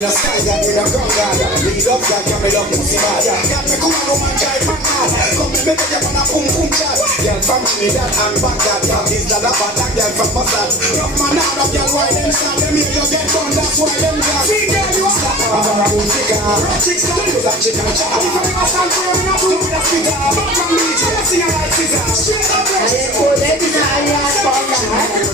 The sky got me the ground God. Lead up God, got me the pussy bad. Got me come on and jive man hard. Come me make you on a boom boom chat. Girl from Trinidad and Baghdad. Girl is that a bad and girl from Mossad. Rough man hard up, girl why them sad. Them make you get done, that's why them glad. See girl you a slap. I'm a boom figure. Rock chicks don't use that chicken chop. If I make a stand for you, I'm not doing that figure. Back from me, just see a right figure. Straight up there. Ayan po, ready na ayan po ang lahat.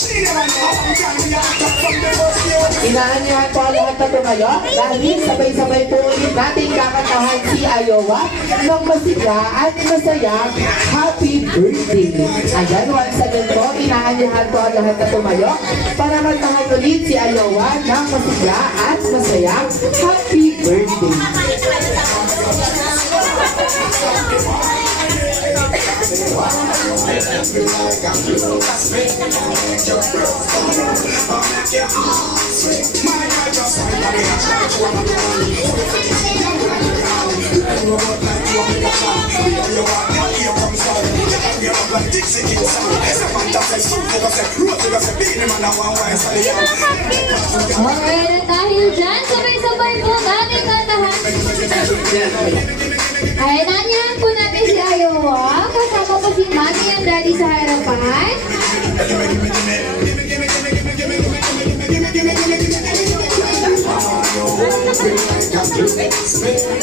She never know how I'm trying to act from the first year. Inaanyahan po ang lahat na tumayo dahil sabay-sabay po ulit natin kakantahan si Iowa ng masigla at masayang happy birthday. Ayan, once again po, inaanyahan po ang lahat na tumayo para kantahan ulit si Iowa ng masigla at masayang happy birthday. Alright, dahil dyan, sabay-sabay po natin kantahan. Ay, nanyahan po natin si Iowa. Kasama po si Mami and Daddy sa harapan.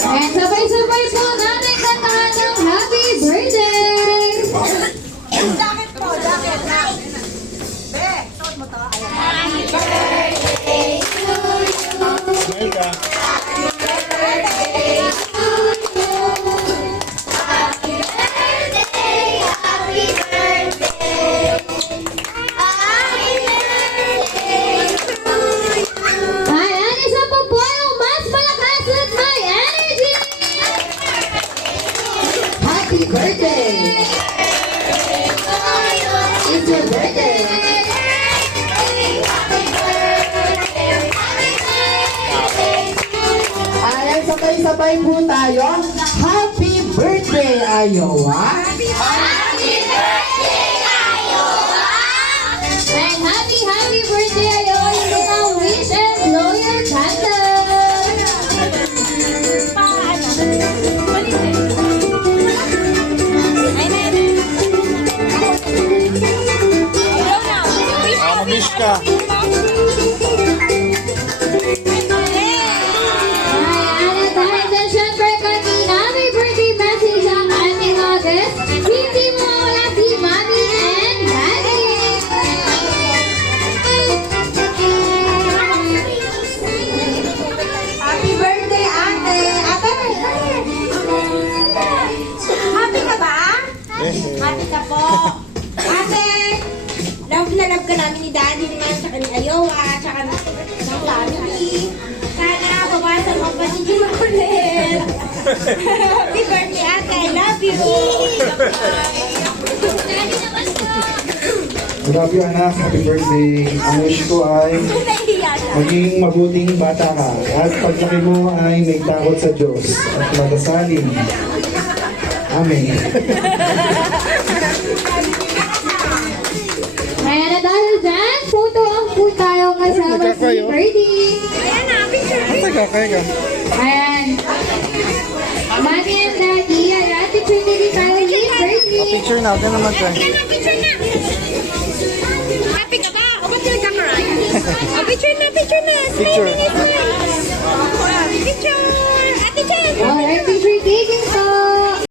And sabay-sabay po natin kantahan ng happy birthday! Jacket po, jacket na. Be, suot mo to. Happy birthday to you. Happy birthday to you. Happy birthday, happy birthday. Happy birthday to you. Ayan, isa po po yung mas malakas at may energy! Happy birthday! It's your birthday! Ayan, sabay-sabay po tayo. Happy birthday, Iowa! And happy birthday, Iowa! You now wish and blow your candle! Mamiss ka. Ayan, at dahil dyan, syempre kanina, may birthday message ang ating August. Hindi mo mawala si Mommy and Daddy! Happy birthday, ate. Ate, happy ka ba? Happy ka po. Ate, love na love ka namin ni Daddy naman, tsaka ni Iowa, tsaka ng family. Sana bawasan mo pa si Jim ulit. Happy birthday, ate. I love you. Daddy naman po. Grabe anak, happy birthday. Ang wish ko ay Nahihiya siya. maging mabuting bata ka at paglaki mo ay may takot sa Diyos at magasalin. Amen. Ayan, at dahil dyan, photo ang po tayo kasama si Birdie. Ayan na, picture. Kaya ka. Ayan. Mommy and Daddy, ayan, picture nili tayo ni Birdie. Picture natin naman tayo. Picture na. Happy ka ba? O ba't yung nagkakaroon? O picture na. Picture. Smile.